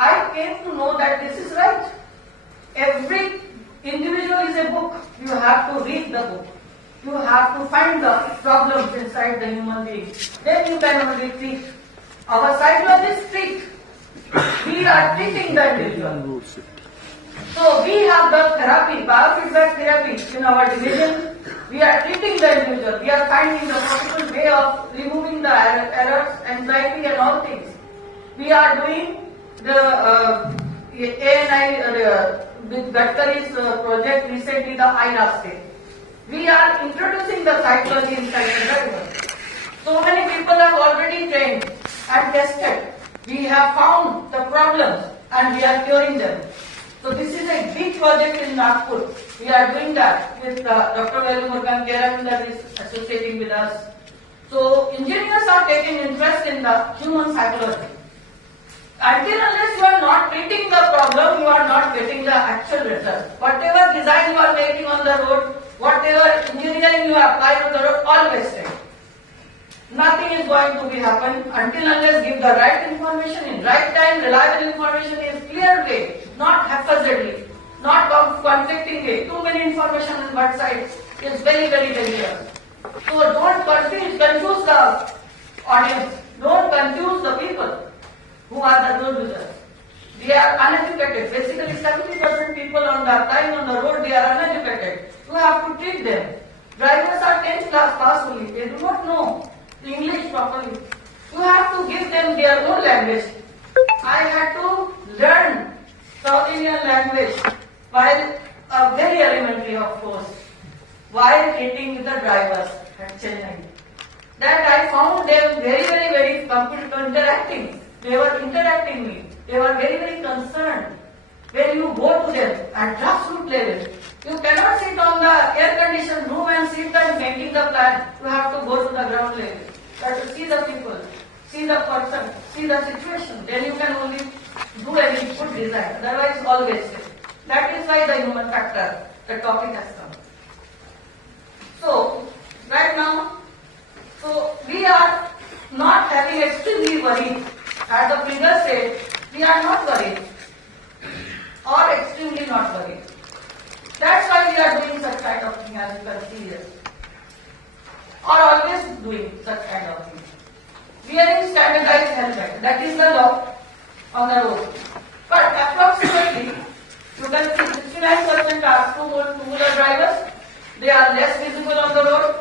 I came to know that this is right. Every individual is a book. You have to read the book. You have to find the problems inside the human being. Then you can only treat. Our psychologists treat. We are treating the individual. So we have the therapy, biofeedback therapy in our division. We are treating the individual. We are finding the possible way of removing the errors, anxiety and all things. We are doing the ANI with Gadkari's project recently, the iRaste. We are introducing the psychology inside the driver. So many people have already trained and tested. We have found the problems and we are curing them. So this is a big project in Nagpur. We are doing that with Dr. Velumurugan Keravinda is associating with us. So engineers are taking interest in the human psychology. Until unless you are not treating the problem, you are not getting the actual result. Whatever design you are making on the road, whatever engineering you apply on the road, all wasted. Nothing is going to be happen until unless give the right information in right time, reliable information in clear way, not haphazardly, not conflicting way. Too many information on one side is very dangerous. So don't confuse the audience. Don't confuse the people who are the road users. They are uneducated. Basically 70% people on the applying on the road, they are uneducated. You have to treat them. Drivers are 10th class pass only. They do not know English properly. You have to give them their own language. I had to learn South Indian language while very elementary of course, while meeting with the drivers at Chennai. That I found them very interacting. They were interacting me. They were very concerned. When you go to them at grassroots level, you cannot sit on the air-conditioned room and sit and making the plan. You have to go to the ground level. You have to see the people, see the person, see the situation. Then you can only do any good design. Otherwise, all wasted. That is why the human factor, the topic has come. So, right now, we are not having extremely worried. As the figure said, we are not worried or extremely not worried. That's why we are doing such kind of thing as you can see here. Or always doing such kind of thing. Wearing standardized helmet, that is the law on the road. But approximately, you can see 69% are two-wheeler drivers. They are less visible on the road.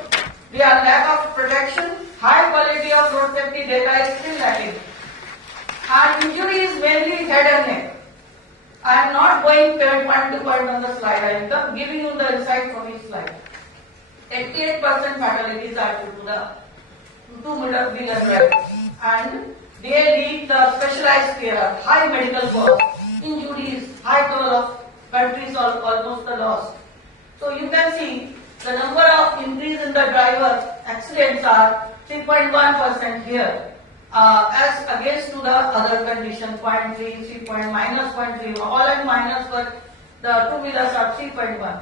They are lack of protection. High quality of road safety data is still lacking. And injury is mainly head and neck. I am not going point to point on the slide. I am giving you the insight from each slide. 88% fatalities are due to the two-wheeler drivers, and they need the specialized care, high medical costs, injuries, high toll of countries almost the loss. So you can see the number of increase in the drivers accidents are 3.1% here. As against to the other condition, 0.3, 3 minus 0.3, all and minus, but the two-wheelers are 3.1.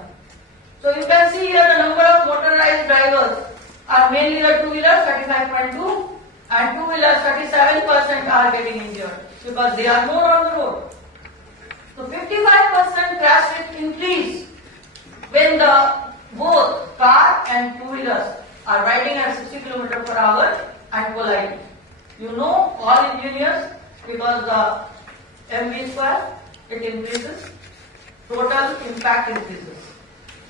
So you can see here the number of motorized drivers are mainly the two-wheelers, 35.2, and two-wheelers, 37% are getting injured because they are more on the road. So 55% crash rate increase when the both car and two-wheelers are riding at 60 km per hour and colliding. You know, all engineers, because the mv square, it increases, total impact increases,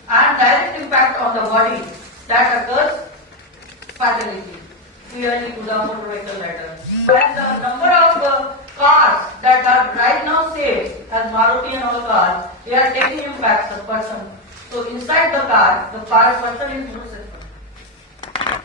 and direct impact on the body, that occurs fatality, clearly to the motor vehicle ladder. And the number of cars that are right now safe, as Maruti and all cars, they are taking impact the person. So inside the car person is not safe.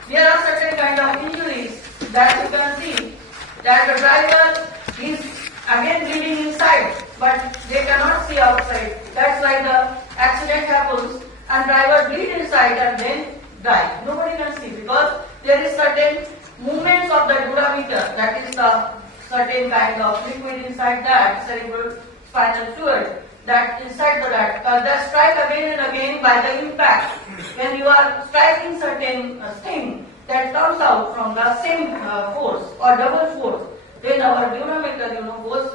There are certain kind of injuries that you can see that the driver is again bleeding inside, but they cannot see outside. That's why the accident happens and driver bleed inside and then die. Nobody can see because there is certain movements of the durameter, that is the certain kind of liquid inside that cerebral spinal fluid. That inside that strike again and again by the impact. When you are striking certain thing, that comes out from the same force or double force, then our durameter, goes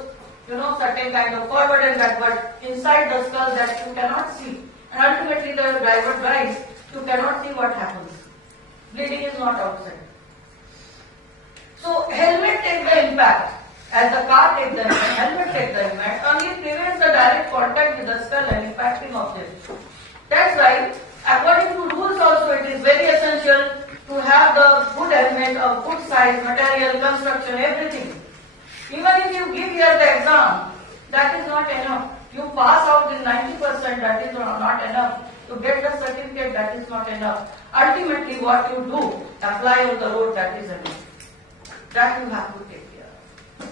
certain kind of forward and backward inside the skull that you cannot see. And ultimately the driver drives, you cannot see what happens. Bleeding is not outside. So helmet takes the impact. As the car takes the impact, helmet takes the impact, only prevents the direct contact with the skull and impacting objects. That's why, according to rules also, it is very essential to have the good helmet of good size, material, construction, everything. Even if you give here the exam, that is not enough. You pass out in 90%, that is not enough. To get the certificate, that is not enough. Ultimately, what you do, apply on the road, that is enough. That you have to take care.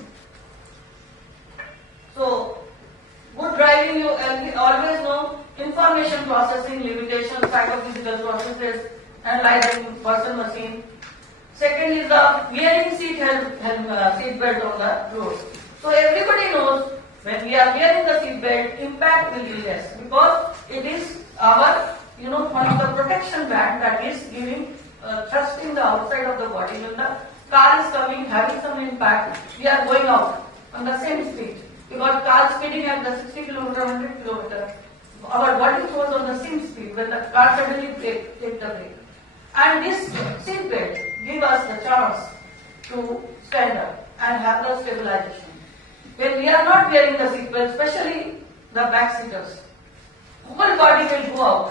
So, good driving, you always know information processing, limitations, psychophysical processes, analyzing person machine. Second is the wearing seat belt on the road. So everybody knows when we are wearing the seat belt, impact will be less because it is our, one of the protection band that is giving thrusting the outside of the body. When the car is coming, having some impact, we are going out on the same speed because car speeding at the 60 kilometer, 100 kilometer. Our body goes on the same speed when the car suddenly take the brake. And this seat belt gives us the chance to stand up and have the stabilization. When we are not wearing the seat belt, especially the back seaters, whole body will go out.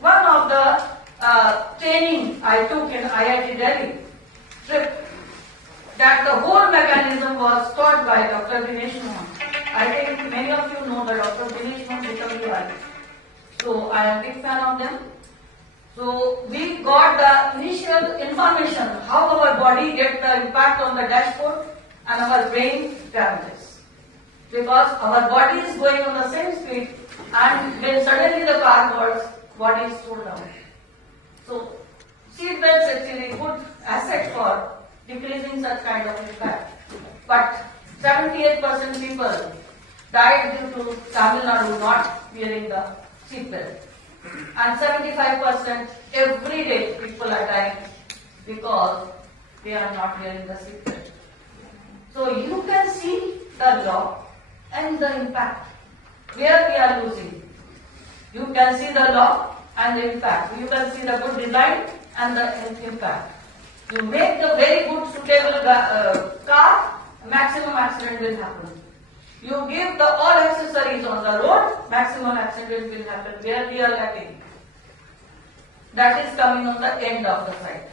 One of the training I took in IIT Delhi trip, that the whole mechanism was taught by Dr. Dinesh Mohan. I think many of you know that Dr. Dinesh Mohan, so I am a big fan of them. So we got the initial information how our body gets the impact on the dashboard and our brain damages. Because our body is going on the same speed and when suddenly the car goes, body is slowed down. So seat belts actually a good asset for decreasing such kind of impact. But 78% people died due to Tamil Nadu not wearing the seat belt. And 75% every day people are dying because they are not wearing the seat belt. So you can see the law and the impact where we are losing. You can see the law and the impact. You can see the good design and the impact. You make the very good suitable car, maximum accident will happen. You give the all accessories on the road, maximum accident will happen where we are lacking. That is coming on the end of the sight.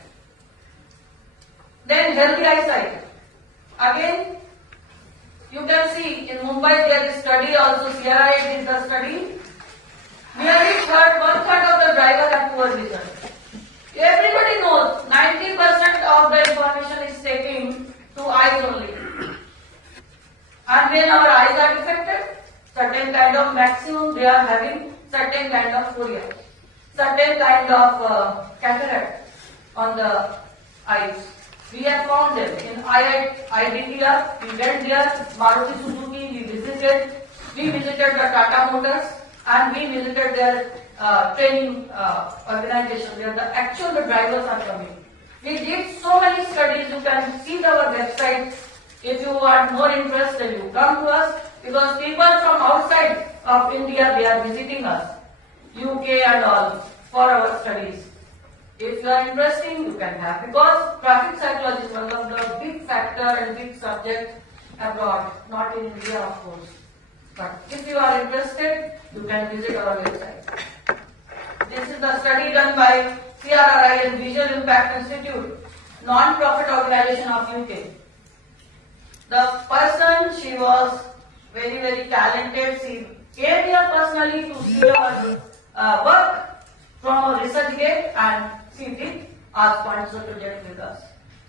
Then healthy eyesight. Again, you can see in Mumbai there is study also, CRI did the study. Nearly one-third of the drivers have poor vision. Everybody knows 90% of the information is taken to eyes only. And when our eyes are defective, certain kind of maximum they are having, certain kind of phoria, certain kind of cataract on the eyes. We have found them in IDTR, we went there, Maruti Suzuki, we visited the Tata Motors and we visited their training organization where the drivers are coming. We did so many studies, you can see our website. If you are more interested, you come to us because people from outside of India, they are visiting us, UK and all, for our studies. If you are interested, you can have, because traffic psychology is one of the big factor and big subject abroad, not in India of course. But if you are interested, you can visit our website. This is the study done by CRRI and Visual Impact Institute, non-profit organization of UK. The person, she was very, very talented. She came here personally to see our work from a research gate and she did ask sponsor to get with us.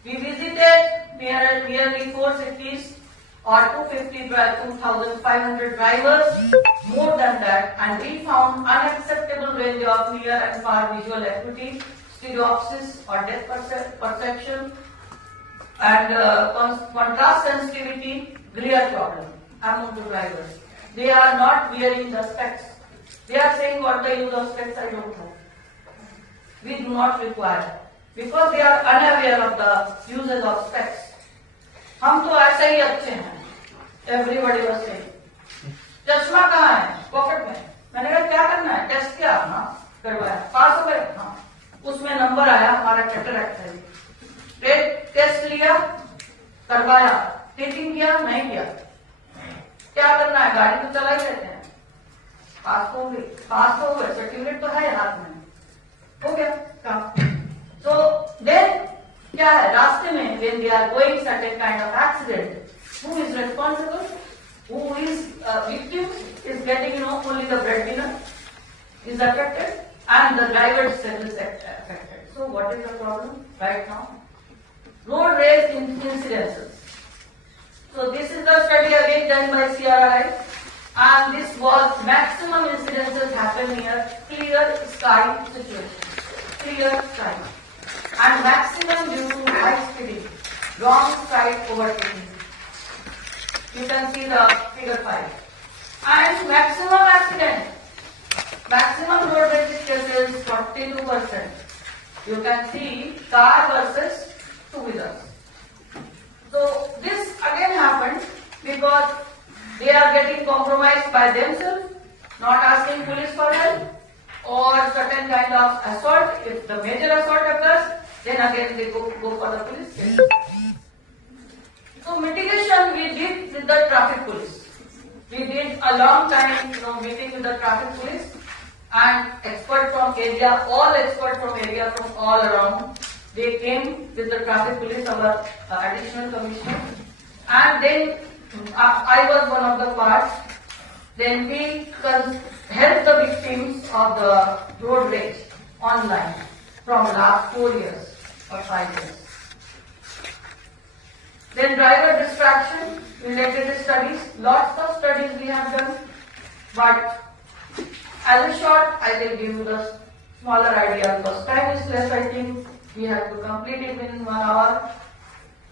We visited nearly 4 cities or 2,500 drivers, more than that, and we found unacceptable range of near and far visual acuity, stereopsis or depth perception, and contrast sensitivity, glare problem among the drivers. They are not wearing the specs. They are saying what the use of specs I don't know. We do not require because they are unaware of the uses of specs. हम तो ऐसे ही अच्छे हैं. Everybody was saying. चश्मा कहाँ है? Pocket में। मैंने कहा क्या करना है? टेस्ट किया, हाँ करवाया, पास हो गए, हाँ। उसमें नंबर आया हमारा कैटरैक्ट है। टेस्ट लिया, करवाया, टीचिंग किया, नहीं किया, क्या करना है? गाड़ी तो चला ही रहते हैं, पास हो गए, सर्टिफिकेट तो है हाथ में, हो गया काम। तो देन क्या है? रास्ते में when they are going certain kind of accident, who is responsible? Who is victim is getting, only the breadwinner is affected and the driver itself is affected. So what is the problem right now? Road rage incidences. So this is the study again done by CRI, and this was maximum incidences happen near clear sky situation. Clear sky. And maximum due to high speeding, wrong side overtaking. You can see the figure 5. And maximum accident, maximum road rage cases 42%. You can see car versus two-wheelers. So this again happened because they are getting compromised by themselves, not asking police for help, or certain kind of assault. If the major assault occurs, then again they go for the police case. So mitigation we did with the traffic police. We did a long time, meeting with the traffic police and expert from area, all experts from area from all around. They came with the traffic police, our additional commissioner, and then I was one of the parts. Then we helped the victims of the road rage online from last 4 years or 5 years. Then driver distraction related studies, lots of studies we have done, but as a short I will give you the smaller idea because time is less. I think we have to complete it in 1 hour.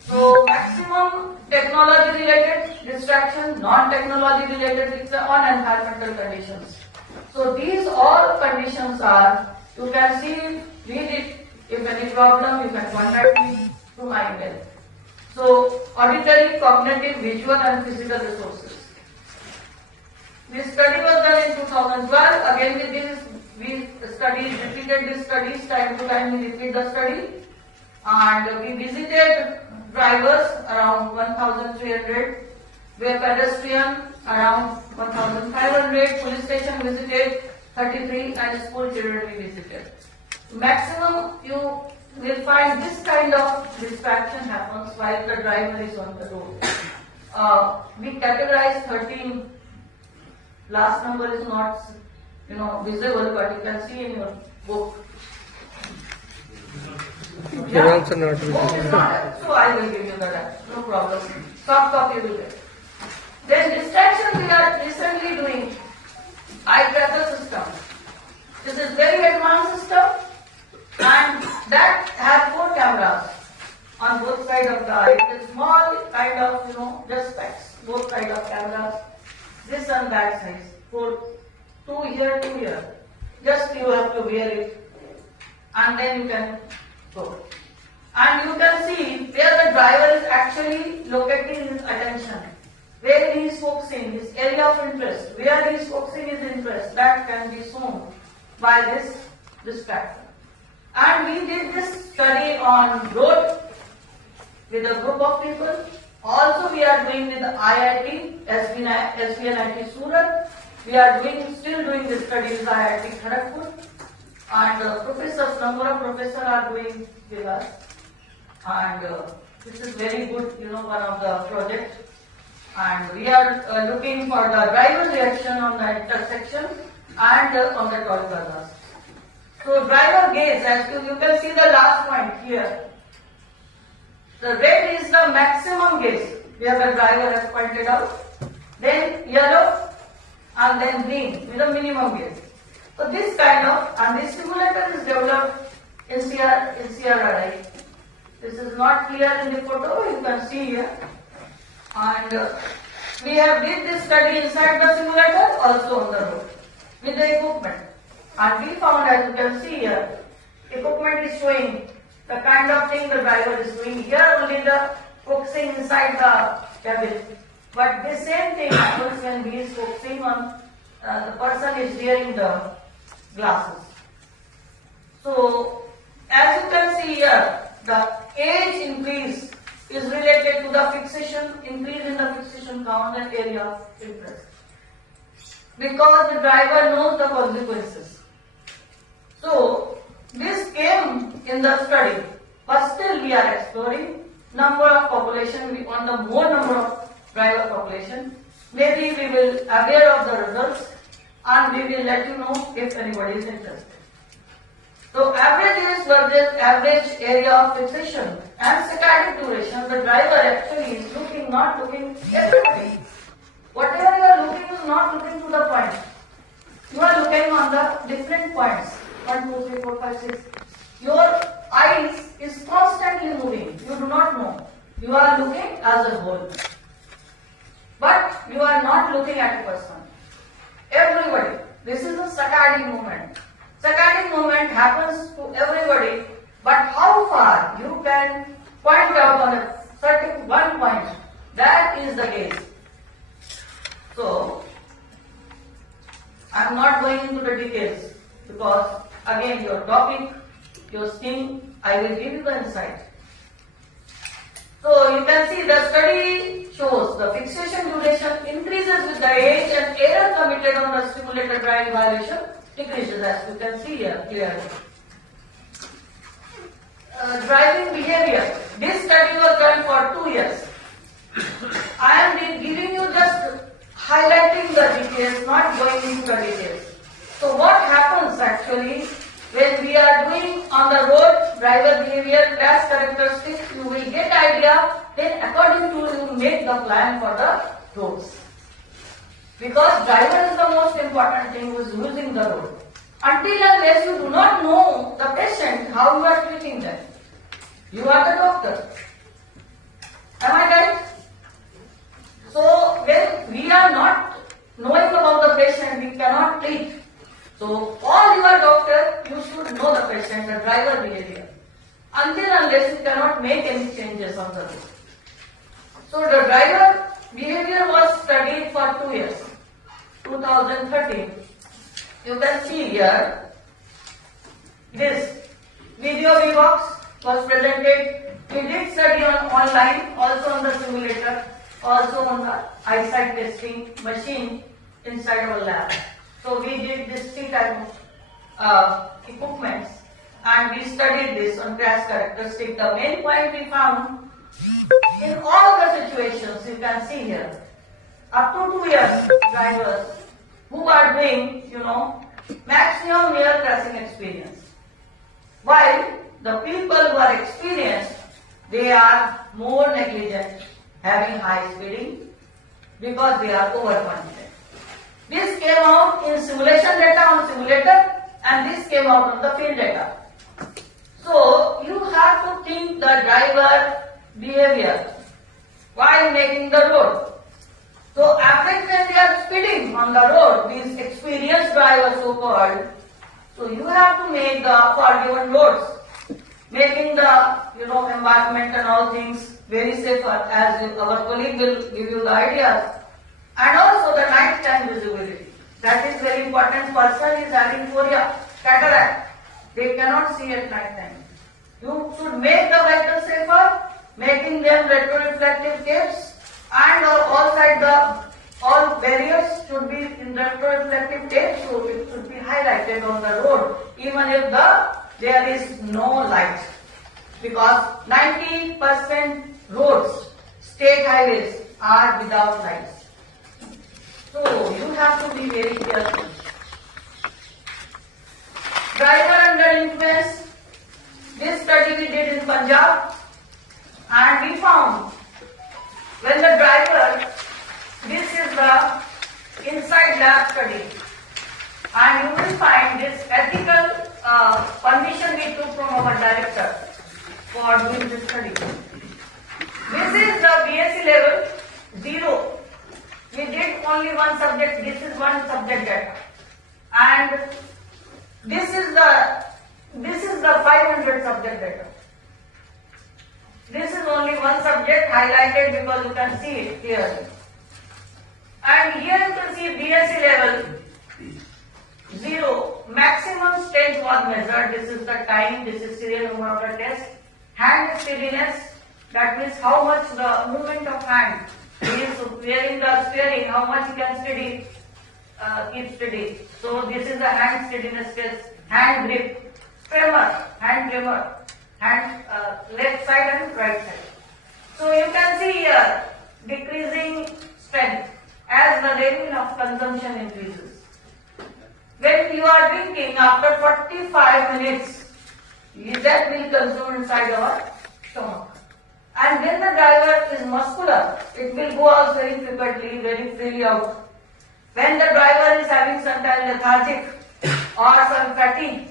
So maximum technology related distraction, non-technology related, it's on environmental conditions. So these all conditions are, you can see, read it. If any problem, you can contact me through my email. So auditory, cognitive, visual and physical resources. This study was done in 2012. Again with this, we repeated this studies, time to time we repeat the study. And we visited drivers around 1,300, where pedestrian around 1,500, police station visited 33 and school children we visited. Maximum you will find this kind of distraction happens while the driver is on the road. We categorize 13, last number is not visible, but you can see in your book. Yeah. So I will give you that, no problem. Soft copy will get. Then distraction we are recently doing eye tracker system. This is very advanced system and that has 4 cameras on both sides of the eye. It is small kind of just specs, both sides of cameras. This and that size. 2 here, 2 here. Just you have to wear it and then you can go. And you can see where the driver is actually locating his attention, where he is focusing, his area of interest, where he is focusing his interest, that can be shown by this distraction. And we did this study on road with a group of people. Also we are doing with the IIT, SVNIT Surat. We are still doing this study with IIT Kharagpur. And professors, number of professors are doing with us. And this is very good, one of the projects. And we are looking for the driver reaction on the intersection and on the toll plazas. So driver gaze, as you can see the last point here. The red is the maximum gaze, where the driver has pointed out. Then yellow and then green with the minimum gaze. So this kind of, and this simulator is developed in CRI. This is not clear in the photo, you can see here. And we have did this study inside the simulator, also on the road, with the equipment. And we found, as you can see here, equipment is showing the kind of thing the driver is doing. Here only the focusing inside the cabin. But the same thing happens when he is focusing on the person is wearing the glasses. So, as you can see here, the age increase is related to the fixation, increase in the fixation count and area of interest. Because the driver knows the consequences. So, this came in the study, but still we are exploring number of population, we want the more number of driver population. Maybe we will aware of the results and we will let you know if anybody is interested. So average age versus average area of fixation and saccadic duration, the driver actually is looking, not looking everybody. Whatever you are looking is not looking to the point. You are looking on the different points. 1, 2, 3, 4, 5, 6. Your eyes is constantly moving. You do not know. You are looking as a whole. But you are not looking at a person. Everybody. This is a saccadic movement. Saccadic movement happens to everybody, but how far you can point out on a certain one point, that is the case. So, I am not going into the details because again your topic, your scheme, I will give you the insight. So you can see the study shows the fixation duration increases with the age and error committed on the simulated driving violation decreases, as you can see here clearly. Driving behavior. This study was done for 2 years. I am giving you just highlighting the details, not going into the details. So what happens actually when we are doing on the road driver behavior crash characteristics, you will get idea, then according to you make the plan for the roads. Because driver is the most important thing who is using the road. Until unless you do not know the patient, how you are treating them. You are the doctor. Am I right? So when we are not knowing about the patient, we cannot treat. So all you are doctor, you should know the patient, the driver behavior. Until unless you cannot make any changes on the road. So the driver behavior was studied for 2 years. 2013. You can see here, this video VBox was presented. We did study on online, also on the simulator, also on the eyesight testing machine inside our lab. So we did this 3 type of equipments and we studied this on crash characteristic. The main point we found in all the situations you can see here, up to 2 years drivers who are doing, maximum near crossing experience. While the people who are experienced, they are more negligent, having high speeding because they are overconfident. This came out in simulation data on simulator and this came out on the field data. So you have to think the driver behavior while making the road. So average when they are speeding on the road, these experienced drivers so called, so you have to make the for given roads, making the environment and all things very safer, as our colleague will give you the ideas. And also the night time visibility. That is very important. Person is having chorea, cataract. They cannot see at night time. You should make the vehicle safer, making them retroreflective capes, and all barriers should be in retroreflective tapes, so it should be highlighted on the road, even if there is no light. Because 90% roads, state highways are without lights. So you have to be very careful. Driver under influence. This study we did in Punjab, and we found when the driver, this is the inside lab study, and you will find this ethical permission we took from our director for doing this study. This is the BSc level 0. We did only one subject. This is one subject data, and this is the 500 subject data. This is only one subject highlighted because you can see it clearly. And here you can see BSc level 0. Maximum strength was measured. This is the time. This is serial number of the test. Hand steadiness. That means how much the movement of hand. He is wearing the steering. How much he can steady, keep steady. So this is the hand steadiness test. Hand grip. Tremor. Hand tremor. Hand left side and right side. So you can see here decreasing strength as the rate of consumption increases. When you are drinking, after 45 minutes, that will consume inside our stomach. And when the driver is muscular, it will go out very frequently, very freely out. When the driver is having some kind of lethargic or some fatigue,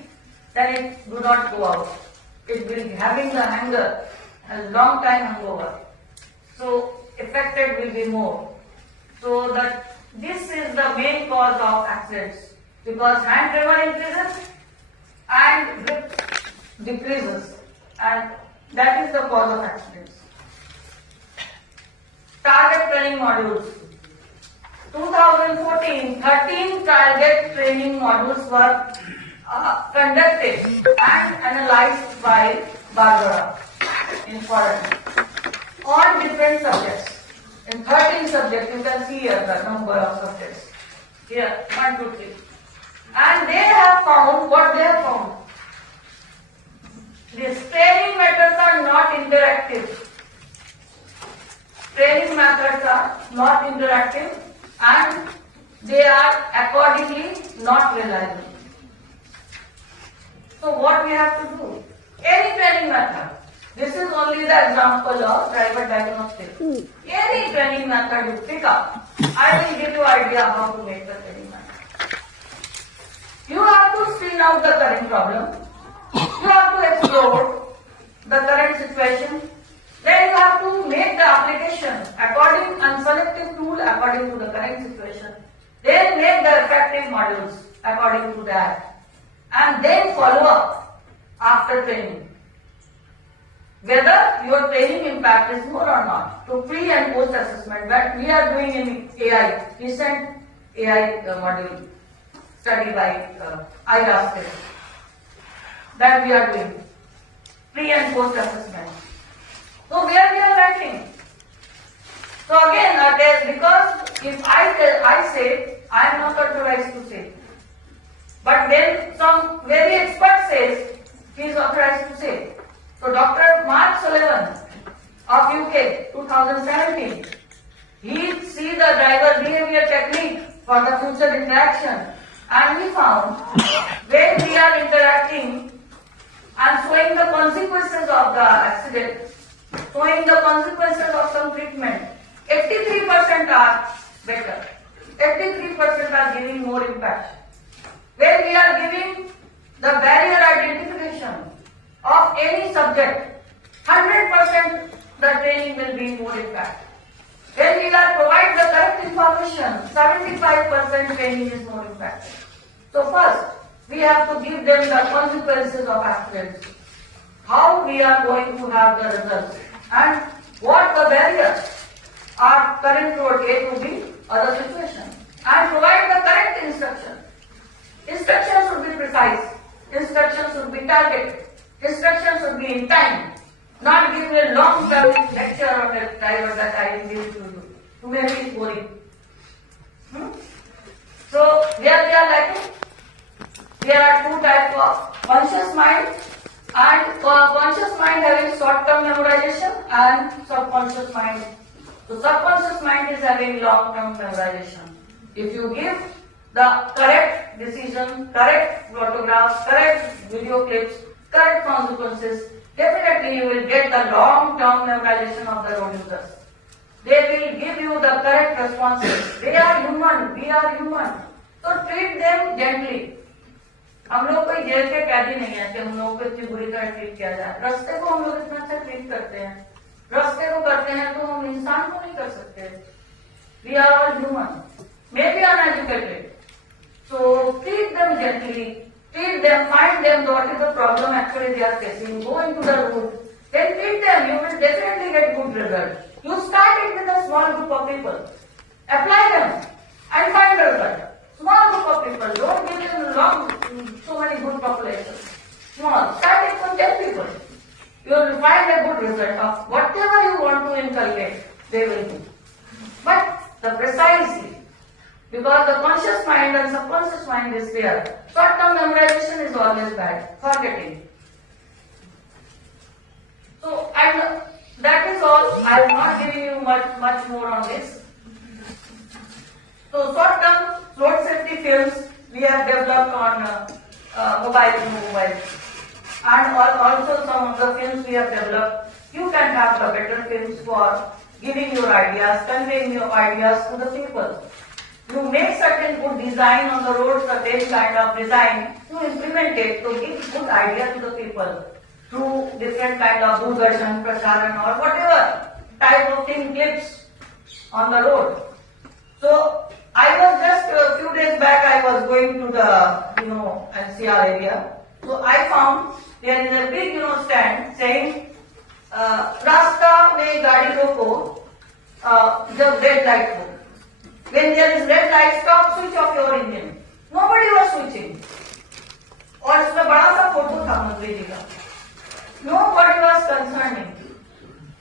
then it do not go out. It will be having the hunger, a long time hangover. So affected will be more. So that this is the main cause of accidents. Because hand tremor increases and grip decreases, and that is the cause of accidents. Target training modules. 2014, 13 target training modules were conducted and analyzed by Barbara in foreign on different subjects. In 13 subjects, you can see here the number of subjects. Here, 1, 2, 3. And they have found what they have found. These training methods are not interactive. Training methods are not interactive and they are accordingly not reliable. So what we have to do? Any training method. This is only the example of driver diagnostic. Any training method you pick up, I will give you idea how to make the training method. You have to screen out the current problem. You have to explore the current situation. Then you have to make the application according and selective tool according to the current situation. Then make the effective modules according to that. And then follow up after training. Whether your training impact is more or not. To pre and post assessment that we are doing in AI, recent AI module. Study by IRAS that we are doing pre and post assessment. So where we are lacking. So again, because if I say, I am not authorized to say. But when some very expert says, he is authorized to say. So Dr. Mark Sullivan of UK 2017, he see the driver behavior technique for the future interaction. And we found when we are interacting and showing the consequences of the accident, showing the consequences of some treatment, 83% are better. 83% are giving more impact. When we are giving the barrier identification of any subject, 100% the training will be more impact. When we are provide the correct information, 75% training is more impactful. So first, we have to give them the consequences of accidents. How we are going to have the results and what the barriers are current road A to B or the situation. And provide the correct instruction. Instructions should be precise. Instructions should be targeted. Instructions should be in time. Not give a long-term lecture on a driver that I will give to you. To make it boring. So, where we are lacking? There are two types of conscious mind and conscious mind having short-term memorization and subconscious mind. So, subconscious mind is having long-term memorization. If you give the correct decision, correct photographs, correct video clips, correct consequences, definitely you will get the long-term memorization of the road users. They will give you the correct responses. They are human, we are human. So treat them gently. हम लोग कोई jail के कैदी नहीं है कि हम लोगों को इतनी बुरी तरह ट्रीट किया जाए. रास्ते को हम लोग इतना अच्छा ट्रीट करते हैं. रास्ते को करते हैं तो हम इंसान को नहीं कर सकते. We are all human, maybe uneducated. So treat them gently. Treat them, find them what is the problem actually they are facing. Go into the root. Then treat them. You will definitely get good result. You start it with a small group of people. Apply them and find the result. Small group of people, don't give them long, so many good populations. Small, start with 10 people. You will find a good result of whatever you want to inculcate, they will do. But the precisely, because the conscious mind and subconscious mind is there, short-term memorization is always bad, forgetting. So, and that is all. I am not giving you much more on this. So, short-term road safety films we have developed on mobile. And also some of the films we have developed. You can have the better films for giving your ideas, conveying your ideas to the people. You make certain good design on the road, certain kind of design, you implement it to give good idea to the people through different kind of Doordarshan, Prasaran or whatever type of thing clips on the road. So I was just a few days back I was going to the NCR area. So I found there is a big stand saying रास्ता में गाड़ी रोको जब red light हो. When there is red light, stop, switch off your engine. Nobody was switching. और इसमें बड़ा सा फोटो था मंत्री जी का. Nobody was concerned.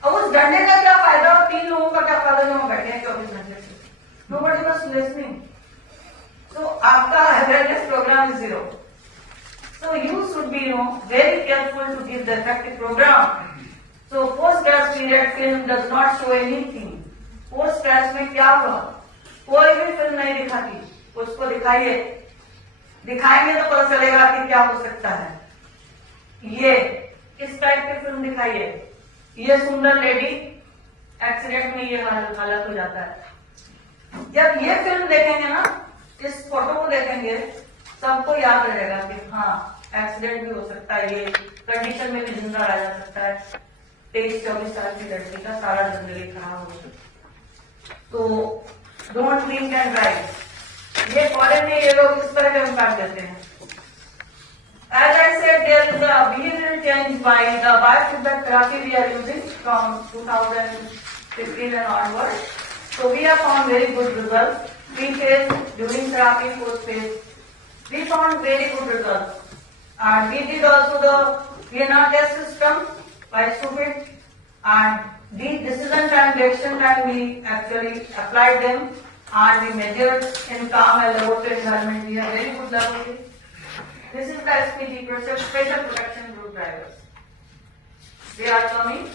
अब उस डंडे का क्या फायदा और 3 लोगों का क्या फायदा जो हम बैठे हैं 24 घंटे से. Nobody was listening. So आपका awareness program is zero. So you should be very careful to give the effective program. So post-crash period film does not show anything. Post-crash में क्या हुआ? कोई भी फिल्म नहीं दिखाती. उसको दिखाइए. दिखाएंगे तो पता चलेगा कि क्या हो सकता है. ये किस टाइप की फिल्म दिखाइए. ये सुंदर लेडी एक्सीडेंट में ये हालत हो जाता है. जब ये फिल्म देखेंगे ना, इस फोटो को देखेंगे, सबको याद रहेगा कि हाँ एक्सीडेंट भी हो सकता है. ये कंडीशन में भी जिंदा रह जा सकता है. 23-24 साल की लड़की का सारा जिंदगी खराब हो सकता है. तो डोंट ड्रिंक एंड ड्राइव. ये फॉरेन में ये लोग इस तरह का इम्पैक्ट देते हैं. As I said, there is a behavioral change by the biofeedback therapy we are using from 2015 and onward. So we have found very good results. Pre-phase, during therapy, post-phase, we found very good results. And we did also the PNR test system by SUPIT, and the decision time, reaction time, we actually applied them and we measured in calm and laboratory environment. We have very good laboratory. This is the SPG, Special Protection Group drivers. They are coming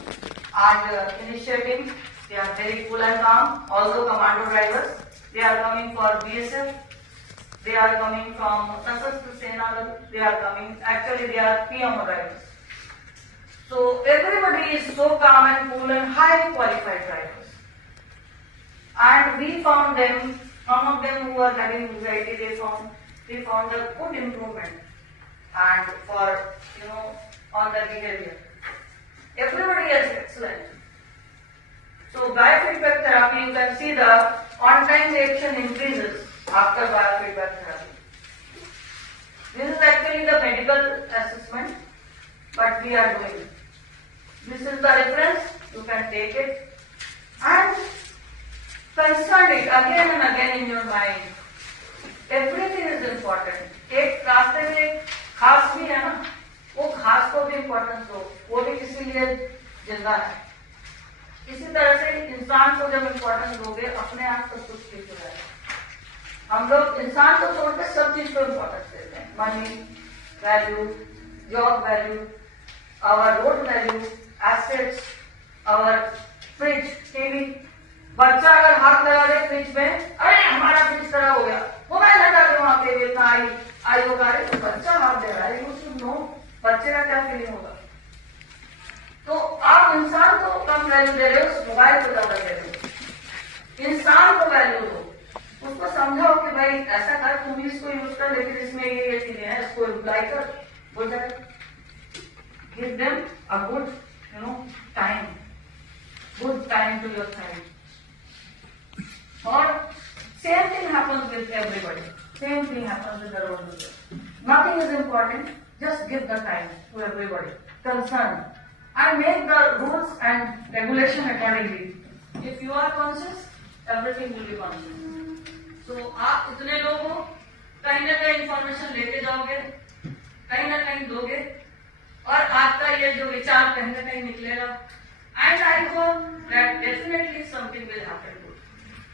and initiating. They are very cool and calm. Also commando drivers. They are coming for BSF. They are coming from Sasastra Sena. They are coming. Actually, they are PMO drivers. So everybody is so calm and cool and highly qualified drivers. And we found them. Some of them who were having anxiety, they found a good improvement. And for on their behavior. Everybody is excellent. So biofeedback therapy, you can see the on-time reaction increases after biofeedback therapy. This is actually the medical assessment, but we are doing. This is the reference, you can take it and consult it again and again in your mind. Everything is important. एक रास्ते में घास भी है ना, वो घास को भी इम्पोर्टेंस दो, वो भी इसीलिए जिंदा है. इसी तरह से इंसान को जब इम्पोर्टेंस दोगे अपने आप सब कुछ ठीक हो जाएगा. हम लोग इंसान को छोड़कर सब चीज को इम्पोर्टेंस देते हैं. Money value, job value, our road value, assets, our fridge, TV. बच्चा अगर हाथ लगा दे फ्रिज में, अरे हमारा फ्रिज खराब हो गया, मोबाइल हटा के वहां पे इतना आई होगा. अरे तो बच्चा हाथ दे रहा है, यू शुड नो बच्चे का क्या फीलिंग होगा. तो आप इंसान को कम वैल्यू दे रहे हो, मोबाइल को ज्यादा दे रहे हो. इंसान को वैल्यू दो, उसको समझाओ कि भाई ऐसा कर, तुम भी इसको यूज कर, लेकिन इसमें ये चीजें हैं, इसको अप्लाई कर, हो जाएगा. Give them a good time, good time to your time. और same thing happens with everybody. Same thing happens with the road user. Nothing is important. Just give the time to everybody concerned and make the rules and regulation accordingly. If you are conscious, everything will be conscious. So आप इतने लोग हो, कहीं ना कहीं information लेके जाओगे, कहीं ना कहीं दोगे, और आपका ये जो विचार कहीं ना कहीं निकलेगा. And I hope that definitely something will happen.